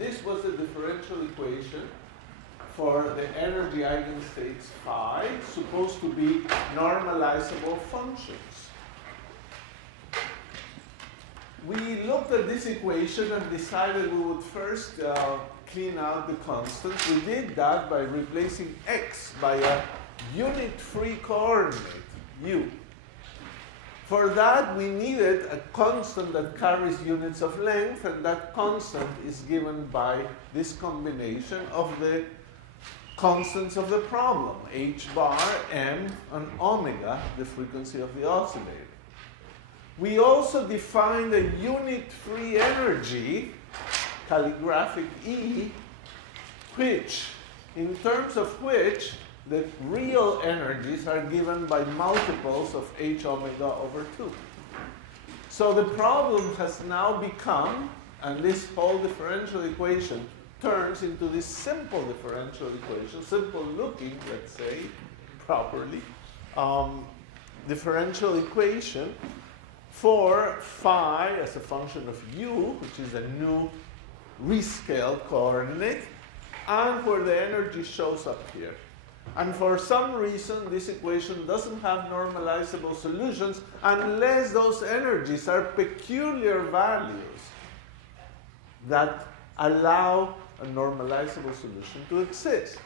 this was the differential equation for the energy eigenstates phi, supposed to be normalizable functions. We looked at this equation and decided we would first clean out the constants. We did that by replacing x by a unit-free coordinate, u. For that, we needed a constant that carries units of length, and that constant is given by this combination of the constants of the problem, h bar, m, and omega, the frequency of the oscillator. We also defined a unit-free energy, calligraphic E, which, in terms of which, the real energies are given by multiples of h omega over 2. So the problem has now become, and this whole differential equation turns into this simple differential equation, simple looking, let's say, properly, differential equation for phi as a function of u, which is a new rescaled coordinate, and where the energy shows up here. And for some reason, this equation doesn't have normalizable solutions unless those energies are peculiar values that allow a normalizable solution to exist.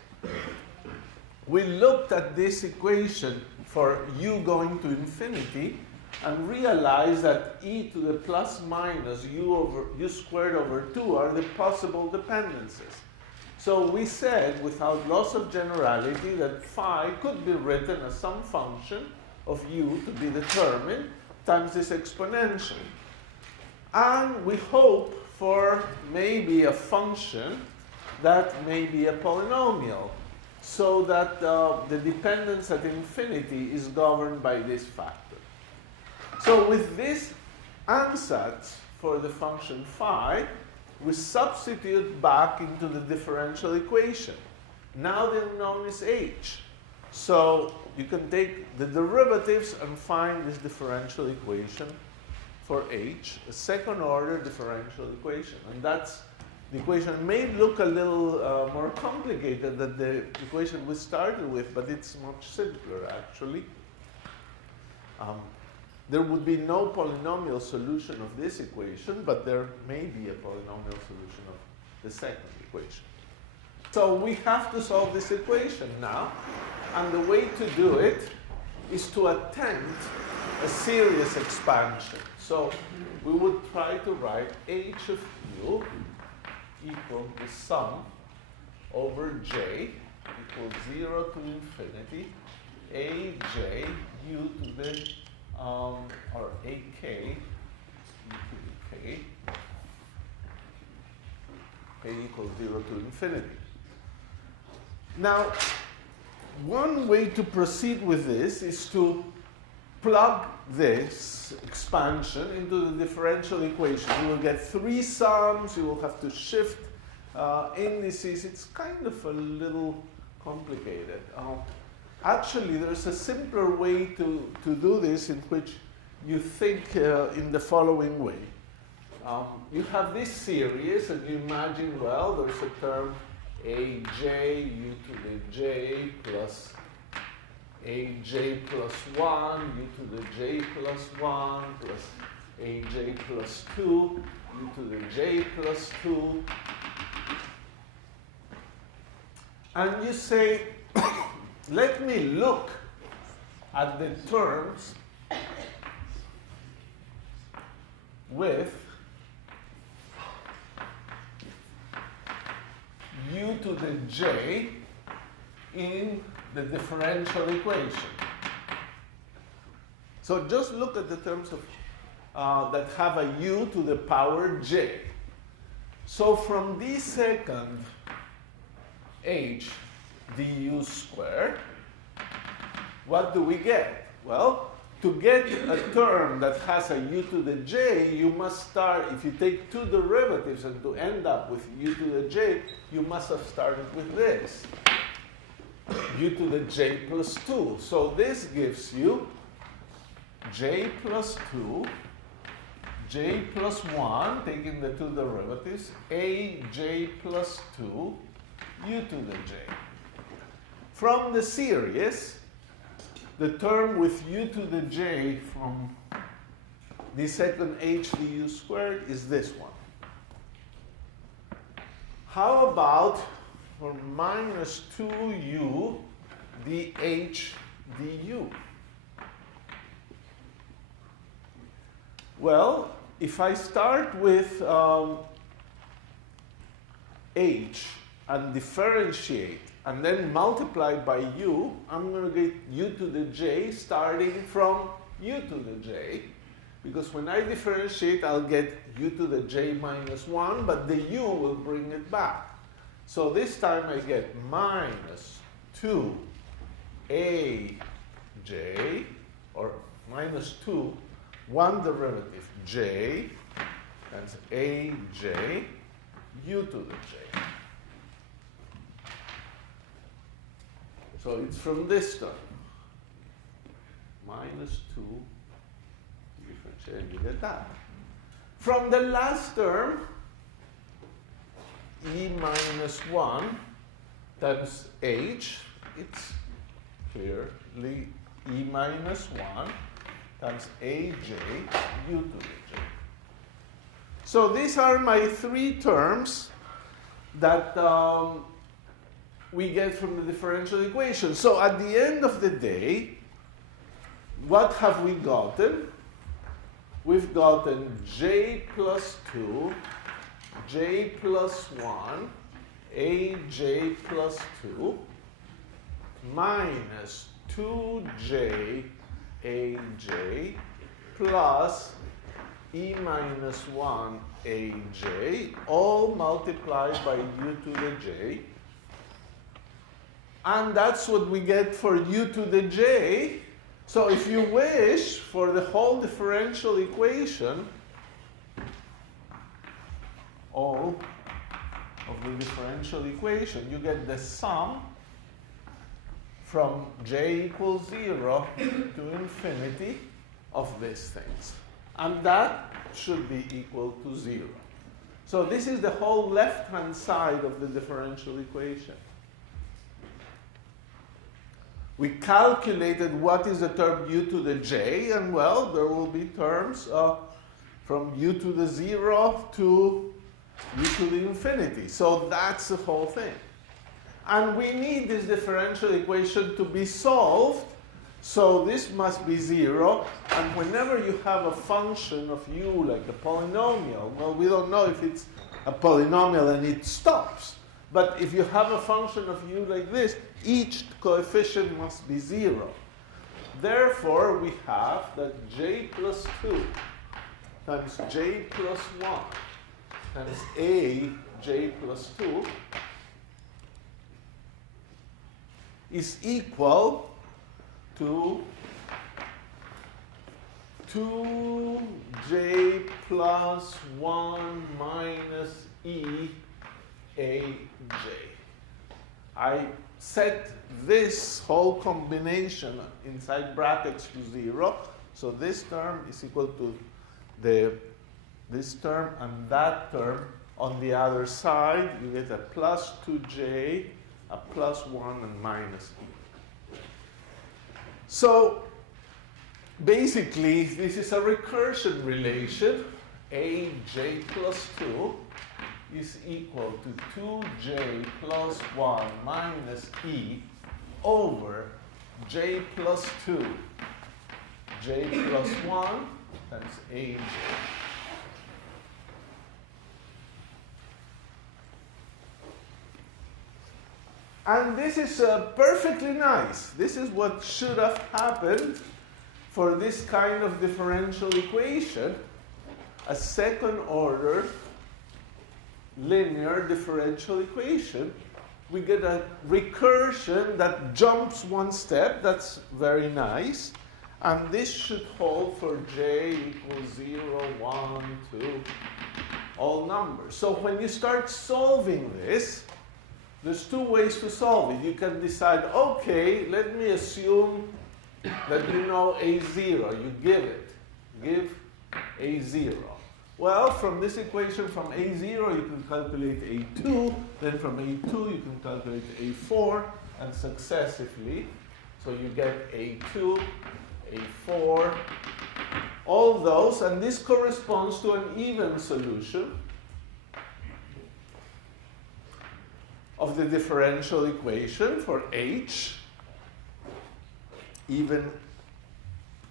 We looked at this equation for u going to infinity and realized that e to the plus minus u squared over 2 are the possible dependencies. So we said, without loss of generality, that phi could be written as some function of u to be determined times this exponential. And we hope for maybe a function that may be a polynomial, so that the dependence at infinity is governed by this factor. So with this ansatz for the function phi, we substitute back into the differential equation. Now the unknown is h. So you can take the derivatives and find this differential equation for h, a second order differential equation. And that's the equation. It may look a little more complicated than the equation we started with, but it's much simpler actually. There would be no polynomial solution of this equation, but there may be a polynomial solution of the second equation. So we have to solve this equation now, and the way to do it is to attempt a series expansion. So we would try to write h of u equal the sum over j equals 0 to infinity, aj u to the or ak e to the k equals 0 to infinity. Now, one way to proceed with this is to plug this expansion into the differential equation. You will get three sums, you will have to shift indices. It's kind of a little complicated. Actually, there's a simpler way to do this, in which you think in the following way. You have this series, and you imagine, well, there's a term aj u to the j plus aj plus 1 u to the j plus 1 plus aj plus 2 u to the j plus 2. And you say, let me look at the terms with u to the j in the differential equation. So just look at the terms of that have a u to the power j. So from d second h du squared, what do we get? Well, to get a term that has a u to the j, you must start, if you take two derivatives and to end up with u to the j, you must have started with this, u to the j plus 2. So this gives you j plus 2, j plus 1, taking the two derivatives, aj plus 2, u to the j. From the series, the term with u to the j from the second h du squared is this one. How about for minus 2u dh du? Well, if I start with h and differentiate and then multiply by u, I'm going to get u to the j starting from u to the j. Because when I differentiate, I'll get u to the j minus 1, but the u will bring it back. So this time I get minus 2aj, or minus 2, one derivative, j, that's aj, u to the j. So it's from this term, minus 2, differentiate, you get that. From the last term, e minus 1 times h, it's clearly e minus 1 times aj, u to the j. So these are my three terms that we get from the differential equation. So at the end of the day, what have we gotten? We've gotten j plus 2, j plus 1, aj plus 2, minus 2j aj plus e minus 1 aj, all multiplied by u to the j. And that's what we get for u to the j. So if you wish, for the whole differential equation, all of the differential equation, you get the sum from j equals 0 to infinity of these things. And that should be equal to 0. So this is the whole left-hand side of the differential equation. We calculated what is the term u to the j, and well, there will be terms from u to the 0 to u to the infinity. So that's the whole thing. And we need this differential equation to be solved, so this must be 0. And whenever you have a function of u, like a polynomial, well, we don't know if it's a polynomial and it stops. But if you have a function of u like this, each coefficient must be 0. Therefore, we have that j plus 2 times j plus 1 times a j plus 2 is equal to 2j plus 1 minus e aj. I set this whole combination inside brackets to 0. So this term is equal to this term and that term on the other side. You get a plus 2j, a plus 1, and minus e. So basically, this is a recursion relation. aj plus 2 is equal to 2j plus 1 minus e over j plus 2, j plus 1 times aj. And this is perfectly nice. This is what should have happened for this kind of differential equation, a second order linear differential equation. We get a recursion that jumps one step. That's very nice. And this should hold for j equals 0, 1, 2, all numbers. So when you start solving this, there's two ways to solve it. You can decide, okay, let me assume that you know a0. You give it. Give a0. Well, from this equation, from A0, you can calculate A2. Then from A2, you can calculate A4, and successively. So you get A2, A4, all those, and this corresponds to an even solution of the differential equation for H, even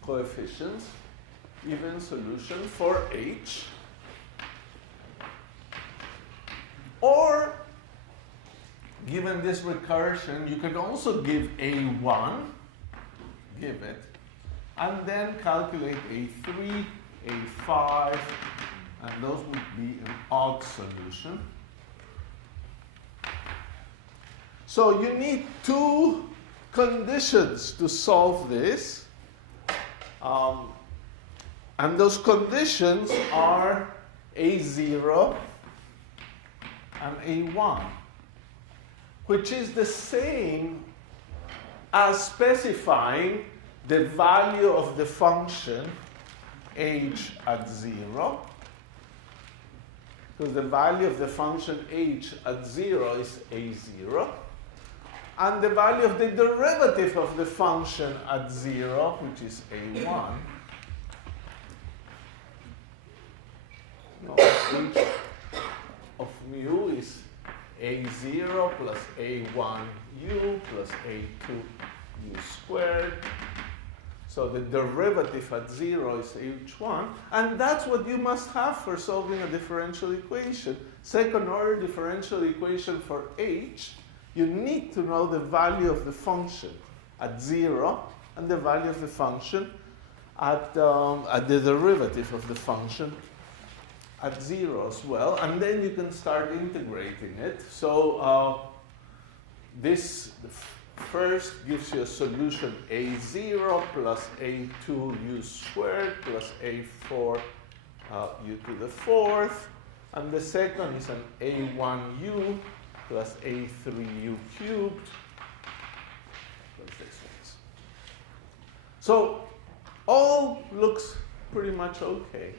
coefficients, even solution for H. Or, given this recursion, you can also give A1, give it, and then calculate A3, A5, and those would be an odd solution. So you need two conditions to solve this. And those conditions are A0 and A1, which is the same as specifying the value of the function h at 0, because the value of the function h at 0 is A0, and the value of the derivative of the function at 0, which is A1. No, h of mu is A0 plus A1u plus A2u squared. So the derivative at 0 is h1, and that's what you must have for solving a differential equation. Second order differential equation for h, you need to know the value of the function at 0 and the value of the function at the derivative of the function at 0 as well, and then you can start integrating it. So this first gives you a solution A0 plus A2u squared plus A4 u to the fourth, and the second is an A1u plus A3u cubed plus this one. So all looks pretty much okay.